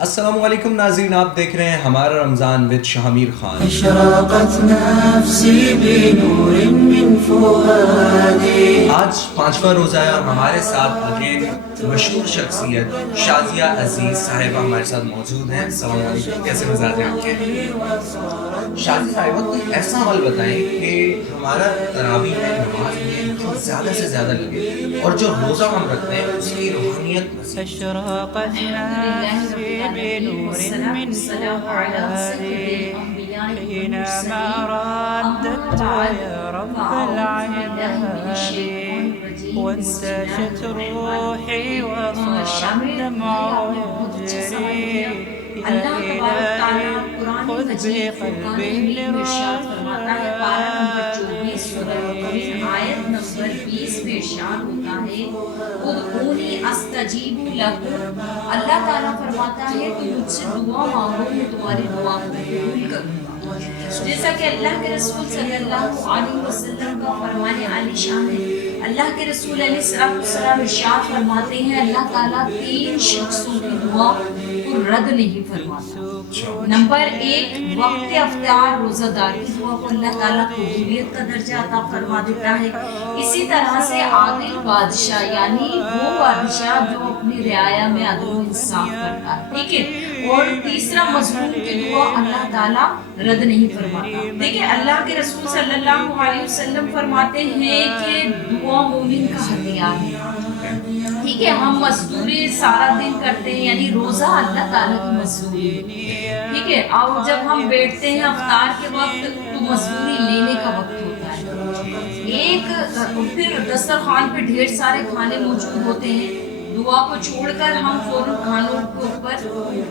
السلام علیکم ناظرین، آپ دیکھ رہے ہیں ہمارا رمضان ود شاہمیر خان۔ اشرقت نفسی بنور من فؤادی۔ آج 5واں روزہ ہے اور ہمارے ساتھ اگین مشہور شخصیت شازیہ عزیز صاحبہ ہمارے ساتھ موجود ہیں۔ السلام علیکم، کیسے مزاج ہیں آپ کے؟ شازیہ صاحبہ کوئی ایسا عمل بتائیں کہ ہمارا تراویح میں نماز میں زیادہ سے زیادہ لگے اور جو روزہ ہم رکھتے ہیں اس کی روحانیت اشرقت نفسی بنور من فؤادی حينما رددت يا رب العباد وانتشت روحي وصار الدمع يجري يا إلهي خذ بقلبي لرشاد آیت نمبر 20 میں ارشاد ہوتا ہے ادعونی استجیب لکم، اللہ تعالیٰ فرماتا ہے کہ مجھ سے دعا مانگو میں تمہاری دعا کو قبول کروں گا۔ جیسا کہ اللہ کے رسول صلی اللہ علیہ وسلم کا فرمان عالی شان ہے، اللہ کے رسول علیہ السلام ارشاد فرماتے ہیں اللہ تعالیٰ 3 شخصوں کی دعا کو رد نہیں فرماتا۔ نمبر 1، وقت افطار روزہ دار کی دعا کو اللہ تعالیٰ قبولیت کا درجہ عطا فرما دیتا ہے۔ اسی طرح سے عادل بادشاہ، یعنی وہ بادشاہ جو اپنی رعایا میں عدل و انصاف کرتا ہے، ٹھیک ہے۔ اور تیسرا، مظلوم کی دعا اللہ تعالیٰ رد نہیں فرماتا۔ دیکھیں اللہ کے رسول صلی اللہ علیہ وسلم فرماتے ہیں کہ دعا مومن کا ہتھیار ہے، ٹھیک ہے۔ ہم مزدوری سارا دن کرتے ہیں، یعنی روزہ اللہ تعالیٰ کی مزدوری ہے، ٹھیک ہے۔ اور جب ہم بیٹھتے ہیں افطار کے وقت تو مزدوری لینے کا وقت ہوتا ہے۔ ایک پھر دسترخوان پہ ڈھیر سارے کھانے موجود ہوتے ہیں، دعا کو چھوڑ کر ہم فوراً کھانوں کے اوپر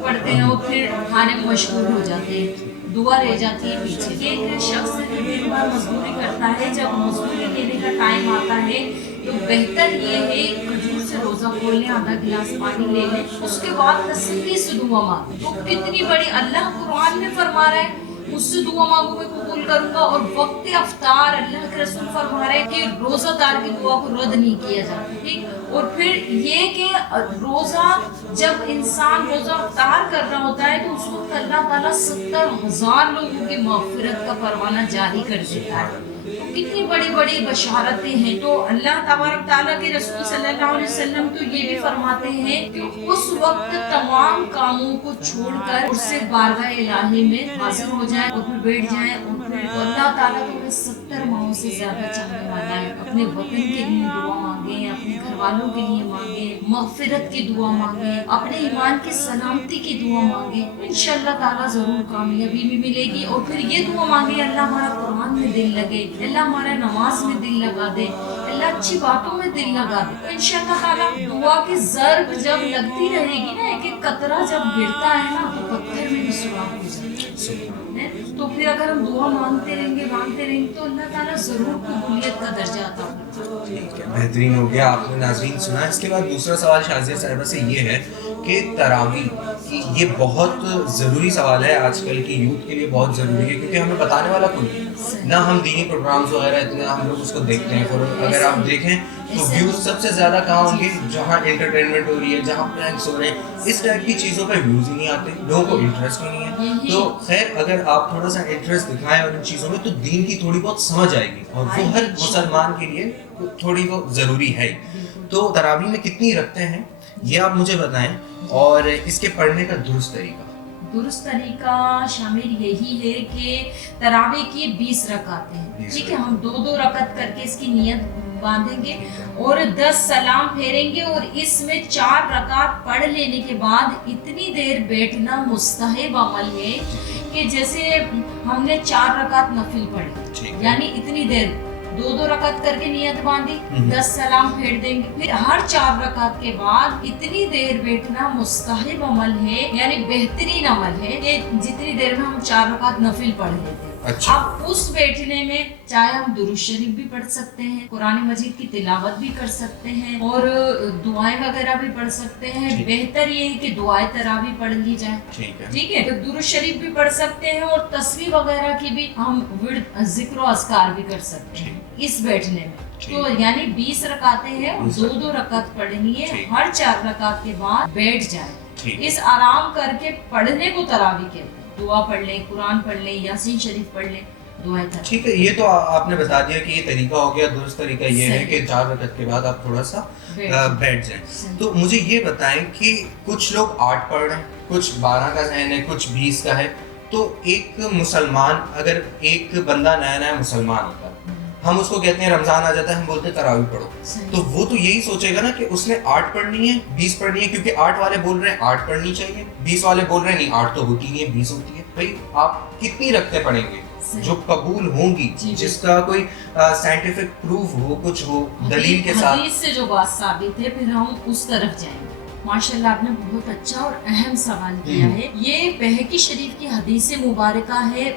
پڑتے ہیں اور پھر کھانے میں مشغول ہو جاتے ہیں، دعا رہ جاتی ہے پیچھے۔ ایک شخص دن بھر مزدوری کرتا ہے، جب مزدوری لینے کا ٹائم آتا ہے تو بہتر یہ ہے کھجور سے روزہ کھول لیں، آدھا گلاس پانی لے لیں، اس کے بعد تسلی سے دعا مانگیں۔ تو کتنی بڑی اللہ قرآن میں فرما رہا ہے مجھ سے دعا مانگو میں قبول کروں گا، اور وقت افطار اللہ کے رسول فرما رہے ہیں کہ روزہ دار کی دعا کو رد نہیں کیا جاتا، ٹھیک۔ اور پھر یہ کہ روزہ جب انسان روزہ افطار کر رہا ہوتا ہے تو اس وقت اللہ تعالیٰ 70,000 لوگوں کی مغفرت کا پروانہ جاری کر دیتا ہے۔ تو کتنی بڑی بڑی بشارتیں ہیں۔ تو اللہ تبارک تعالیٰ کے رسول صلی اللہ علیہ وسلم تو یہ بھی فرماتے ہیں کہ اس وقت تمام کاموں کو چھوڑ کر اس سے بارگاہ الہی میں حاضر ہو جائیں اور پھر بیٹھ جائیں، اور پھر اللہ تعالیٰ تو 70 ماہوں سے زیادہ چاہنے والا ہے۔ اپنے وطن کے لیے دعا مانگیں، اپنے گھر والوں کے لیے مانگیں، مغفرت کی دعا مانگیں، اپنے ایمان کی سلامتی کی دعا مانگیں، انشاءاللہ تعالیٰ ضرور کامیابی بھی ملے گی۔ اور پھر یہ دعا مانگیں اللہ ہمارا قرآن میں دل لگے، اللہ ہمارا نماز میں دل لگا دے، اللہ اچھی باتوں میں دل لگا دے، تو انشاءاللہ تعالیٰ دعا کی ضرب جب لگتی رہے گی نا، ایک ایک قطرہ جب گرتا ہے نا تو پتھر میں بھی سوراخ ہو جاتا ہے۔ تو پھر اگر ہم دعا مانگتے رہیں گے تو اللہ تعالیٰ ضرور قبولیت کا درجہ عطا کرتا ہے۔ ٹھیک ہے، بہترین ہو گیا، آپ نے ناظرین سنا۔ اس کے بعد دوسرا سوال شازیہ صاحبہ سے یہ ہے کہ تراویح یہ بہت ضروری سوال ہے، آج کل کی یوتھ کے لیے بہت ضروری ہے، کیونکہ ہمیں بتانے والا کوئی نہیں، نہ ہم دینی پروگرامز وغیرہ اتنے ہم لوگ اس کو دیکھتے ہیں۔ اگر آپ دیکھیں تو ویوز سب سے زیادہ کہاں ہوں گے؟ جہاں انٹرٹینمنٹ ہو رہی ہے، جہاں پرینکس ہو رہے ہیں، اس ٹائپ کی چیزوں پہ ویوز ہی نہیں آتے، لوگوں کو انٹرسٹ ہی نہیں ہے۔ تو خیر اگر آپ تھوڑا سا انٹرسٹ دکھائیں اور ان چیزوں میں تو دین کی تھوڑی بہت سمجھ آئے گی، اور وہ ہر مسلمان کے لیے تھوڑی وہ ضروری ہے۔ تو تراویح میں کتنی رکھتے ہیں یہ آپ مجھے بتائیں، اور اس کے پڑھنے کا درست طریقہ؟ درست طریقہ شامل یہی ہے کہ تراویح کی 20 رکعتیں ہیں، ٹھیک ہے۔ ہم 2 رکعت کر کے اس کی نیت باندھیں گے اور 10 سلام پھیریں گے، اور اس میں 4 رکعت پڑھ لینے کے بعد اتنی دیر بیٹھنا مستحب عمل ہے کہ جیسے ہم نے 4 رکعت نفل پڑھی، یعنی اتنی دیر 2 رکعت کر کے نیت باندھی، 10 سلام پھیر دیں گے، پھر ہر 4 رکعت کے بعد اتنی دیر بیٹھنا مستحب عمل ہے، یعنی بہترین عمل ہے کہ جتنی دیر میں ہم 4 رکعت نفل پڑھ لیتے ہیں۔ اب اس بیٹھنے میں چاہے ہم درود شریف بھی پڑھ سکتے ہیں، قرآن مجید کی تلاوت بھی کر سکتے ہیں، اور دعائیں وغیرہ بھی پڑھ سکتے ہیں۔ بہتر یہ ہے کہ دعائیں تراویح پڑھ لی جائیں، ٹھیک ہے۔ درود شریف بھی پڑھ سکتے ہیں، اور تسبیح وغیرہ کی بھی ہم ذکر و اذکار بھی کر سکتے ہیں اس بیٹھنے میں۔ تو یعنی 20 رکعتیں ہیں، 2 رکعت پڑھنی ہے، ہر 4 رکعت کے بعد بیٹھ جائیں، इस आराम करके पढ़ने को तरावी कहते हैं। दुआ पढ़ लें, कुरान पढ़ लें, यासीन शरीफ पढ़ लें, दुआएं करें। ठीक है, ये तो आपने बता दिया कि ये तरीका हो गया। दुरुस्त तरीका ये है कि 4 रकअत के बाद आप थोड़ा सा बैठ जाएं। तो मुझे ये बताएं कि कुछ लोग 8 पढ़ रहे हैं, कुछ 12 का जहन है, कुछ 20 का है। तो एक मुसलमान, अगर एक बंदा नया नया मुसलमान होता है, हम उसको कहते हैं रमजान आ जाता है, हम बोलते हैं तरावी पढ़ो, तो वो तो यही सोचेगा ना कि उसने 8 पढ़नी है, 20 पढ़नी है, क्योंकि 8 वाले बोल रहे हैं 8 पढ़नी चाहिए, 20 वाले बोल रहे हैं नहीं 8 तो होती नहीं है, 20 होती है। भाई आप कितनी रखते पढ़ेंगे जो कबूल होंगी, जिसका कोई साइंटिफिक प्रूफ हो, कुछ हो दलील के साथ। हदीस से जो बात साबित है, फिर हम उस तरफ जाएंगे। माशाल्लाह, आपने बहुत अच्छा और अहम सवाल किया है। ये बहकी शरीफ की हदीस मुबारका है,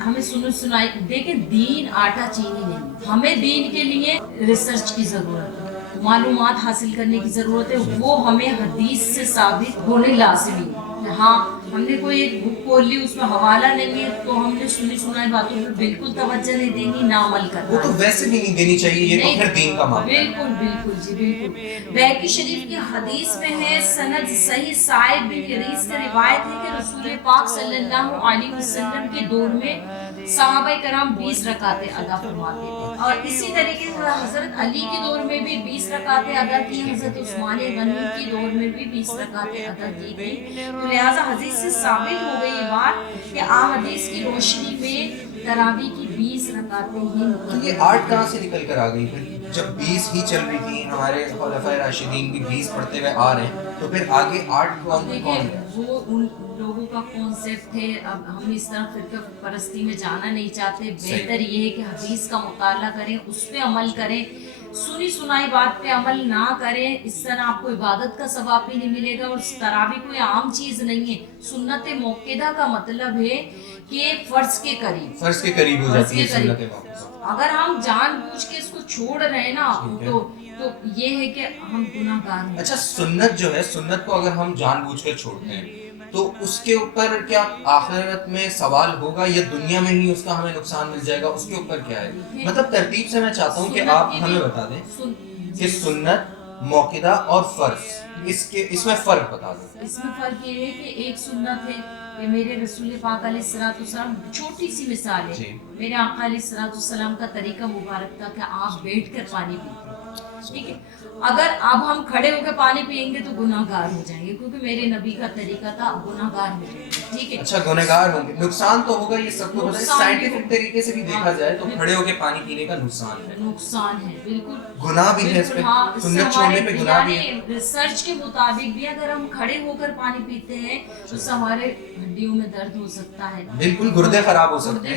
हमें सुनाई। देखिए, दीन आटा चीनी नहीं, हमें दीन के लिए रिसर्च की जरूरत है, मालूमात हासिल करने की जरूरत है, वो हमें हदीस से साबित होने लाजिमी है। हाँ, हमने कोई एक बुक खोल ली, उसमें हवाला नहीं है, तो हमने सुनी सुनाई बातों पर बिल्कुल तवज्जो नहीं देनी, ना अमल करना। वो तो वैसे भी नहीं देनी चाहिए, ये तो फिर दीन का मामला है। बिल्कुल बिल्कुल जी, बिल्कुल। बैकी शरीफ की हदीस में है, सनद सही साइद बिन यरीस से रिवायत है कि रसूल पाक सल्लल्लाहु अलैहि वसल्लम के दौर में सहाबाए कराम 20 रकातें अदा फरमाते थे, और इसी तरीके से हजरत अली के दौर में भी 20 रकातें अदा की, हजरत उस्मान गनी के दौर में भी 20 रकातें अदा की गई। तो लिहाजा हदीस से साबित हो गई ये बात कि हदीस की रोशनी में तरावी की 20 रकातें ही। तो ये 8 कहाँ से निकल कर आ गई फिर? जब 20 ही चल रही थी, हमारे खुलफाए राशिदीन भी 20 पढ़ते हुए आ रहे हैं, तो फिर आगे 8 कौन है? वो उन लोगों का कॉन्सेप्ट है। अब हम इस तरह फिरका परस्ती में जाना नहीं चाहते। बेहतर ये है कि हदीस का मुताला करें, उस पर अमल करें, सुनी सुनाई बात पे अमल ना करें। इस तरह आपको इबादत का सवाब भी नहीं मिलेगा। और तरावी कोई आम चीज नहीं है। सुन्नत मौक़िदा का मतलब है कि फर्ज के करीब, फर्ज के करीब हो जाती है सुन्नत मौक़िदा। अगर हम जानबूझ के इसको छोड़ रहे हैं ना, तो ये है कि हम गुनाहगार हैं। अच्छा, सुन्नत जो है, सुन्नत को अगर हम जानबूझ कर छोड़ते हैं, तो उसके ऊपर क्या आखिरत में सवाल होगा या दुनिया में ही उसका हमें नुकसान मिल जाएगा? उसके ऊपर क्या है? मतलब तरतीब से मैं चाहता हूँ कि आप हमें बता दें कि सुन्नत, मौक़िदा और फर्ज, इसमें फर्क बता दें। इसमें फर्क ये है कि एक सुन्नत है कि मेरे रसूल पाक अलैहिस्सलाम, छोटी सी मिसाल है, मेरे आका अलैहिस्सलाम का तरीका मुबारक था कि आप बैठकर पानी पीते, ठीक है। अगर अब हम खड़े होकर पानी पियेंगे तो गुनाहगार हो जाएंगे, क्योंकि मेरे नबी का तरीका था गुनाहगार हो जाएंगे, ठीक है। अच्छा, गुनाहगार होंगे, नुकसान तो होगा, ये सबको पता है। साइंटिफिक तरीके से भी देखा जाए तो खड़े होकर पानी पीने का नुकसान है, बिल्कुल गुनाह भी है इसमें। सुन्नत छोड़ने पे गुनाह भी है। रिसर्च के मुताबिक भी अगर हम खड़े होकर पानी पीते हैं तो हमारे हड्डियों में दर्द हो सकता है, बिल्कुल गुर्दे खराब हो सकते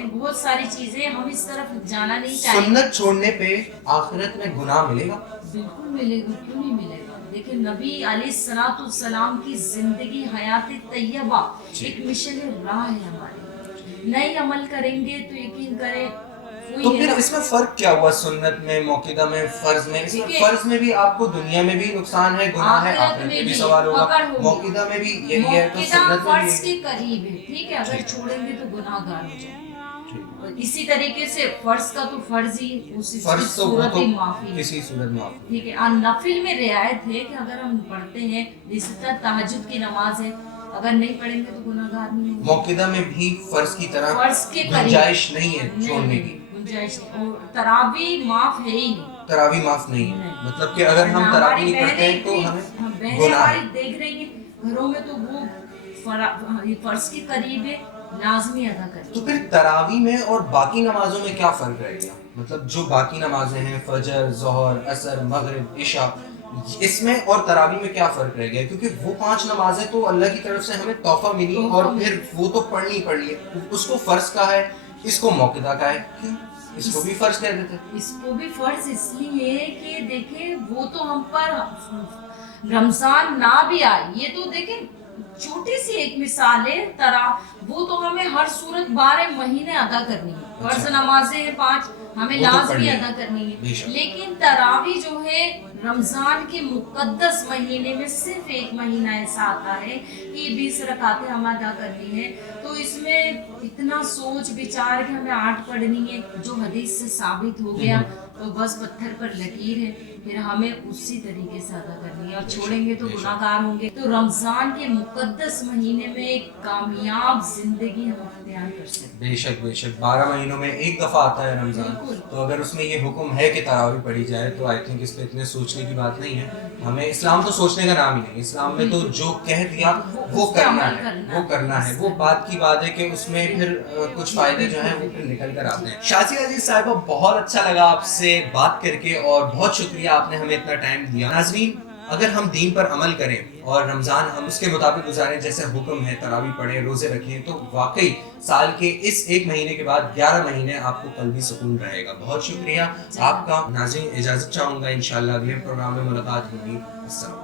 हैं, बहुत सारी चीजें। हम इस तरफ जाना नहीं चाहेंगे। सुन्नत छोड़ने पे आखिरत में गुनाह मिलेगा? बिल्कुल मिलेगा, क्यों नहीं मिलेगा। देखिए, नबी अलैहिस्सलाम की जिंदगी हयात तैयबा एक मिशन राह है हमारी। नए अमल करेंगे तो यकीन करें। तो फिर इसमें फर्क क्या हुआ? सुन्नत में, मौक़िदा में, फर्ज में? इसमें फर्ज में भी आपको दुनिया में भी नुकसान है, गुनाह है, आखिरत में भी सवाल होगा। मौक़िदा में भी यही है, तो सुन्नत में फर्ज के करीब है, ठीक है। अगर छोड़ेंगे तो गुनाहगार हो जाएंगे। इसी तरीके से फर्ज का तो फर्ज ही, उसी सूरत में माफी, किसी सूरत में माफी, ठीक है। और नफिल में रियायत है कि अगर हम पढ़ते हैं, जिस तरह तहज्जुद की नमाज है, अगर नहीं पढ़ेंगे तो गुनाहगार नहीं होंगे। मौक़िदा में भी फर्ज की तरह फर्ज के गुंजाइश नहीं है छोड़ने की, गुंजाइश नहीं। और तरावी माफ है ही नहीं, तरावी माफ नहीं है। मतलब कि अगर हम तरावी नहीं पढ़ते हैं तो हमें गुनाह है। देख रही है घरों में, तो वो फर्ज के करीब है, लाजमी अदा करें। तो फिर तरावी में और बाकी नमाजों में क्या फर्क रह गया? मतलब जो बाकी नमाजें हैं, फजर, ज़ोहर, असर, मगरिब, इशा, इसमें और तरावी में क्या फर्क रह गया? क्योंकि वो 5 नमाजें तो अल्लाह की तरफ से हमें तोहफा मिली, और फिर वो तो पढ़नी है। उसको फर्ज का है, इसको मौक़िदा का है, क्यों? इसको भी फर्ज कह देते। इसको भी फर्ज इसलिए कि देखें, वो तो हम पर रमजान ना भी आए, ये तो देखें छोटी सी एक मिसाल है। वो तो हमें हर सूरत 12 महीने अदा करनी है। फर्ज नमाजें हैं 5, हमें लाजमी अदा करनी है। लेकिन तरावी जो है रमजान के मुकद्दस महीने में सिर्फ एक महीना ऐसा आता है कि 20 रकातें हमें अदा करनी है, तो इसमें इतना सोच विचार कि हमें 8 पढ़नी है, जो हदीस से साबित हो गया तो बस पत्थर पर लकीर है, फिर हमें उसी तरीके से अदा करनी है, और छोड़ेंगे तो गुनाहगार होंगे। तो रमजान के मुकद्दस महीने में एक कामयाब जिंदगी हम अख्तियार कर सकते हैं। बेशक बेशक 12 महीनों में एक दफ़ा आता है रमज़ान, बिल्कुल। तो अगर उसमें ये हुक्म है कि तरावी पढ़ी जाए तो आई थिंक इस पे इतने सोचने की बात नहीं है। हमें इस्लाम तो सोचने का नाम ही नहीं, इस्लाम में तो जो कह दिया वो उस पे करना अमल है, करना वो करना है। वो बात की बात है कि उसमें फिर कुछ फ़ायदे जो हैं वो फिर निकल कर आते हैं। शाज़िया अजीज़ साहिबा, बहुत अच्छा लगा आपसे बात करके और बहुत शुक्रिया आपने हमें इतना टाइम दिया। नाज़रीन, अगर हम दीन पर अमल करें और रमज़ान हम उसके मुताबिक गुजारें जैसे हुक्म है, तरावी पढ़ें, रोज़े रखें, तो वाकई साल के इस एक महीने के बाद 11 महीने आपको कल्बी सुकून रहेगा। बहुत शुक्रिया आपका। नाज़रीन, इजाज़त चाहूँगा, इंशाअल्लाह अगले प्रोग्राम में मुलाकात होगी। अस्सलाम।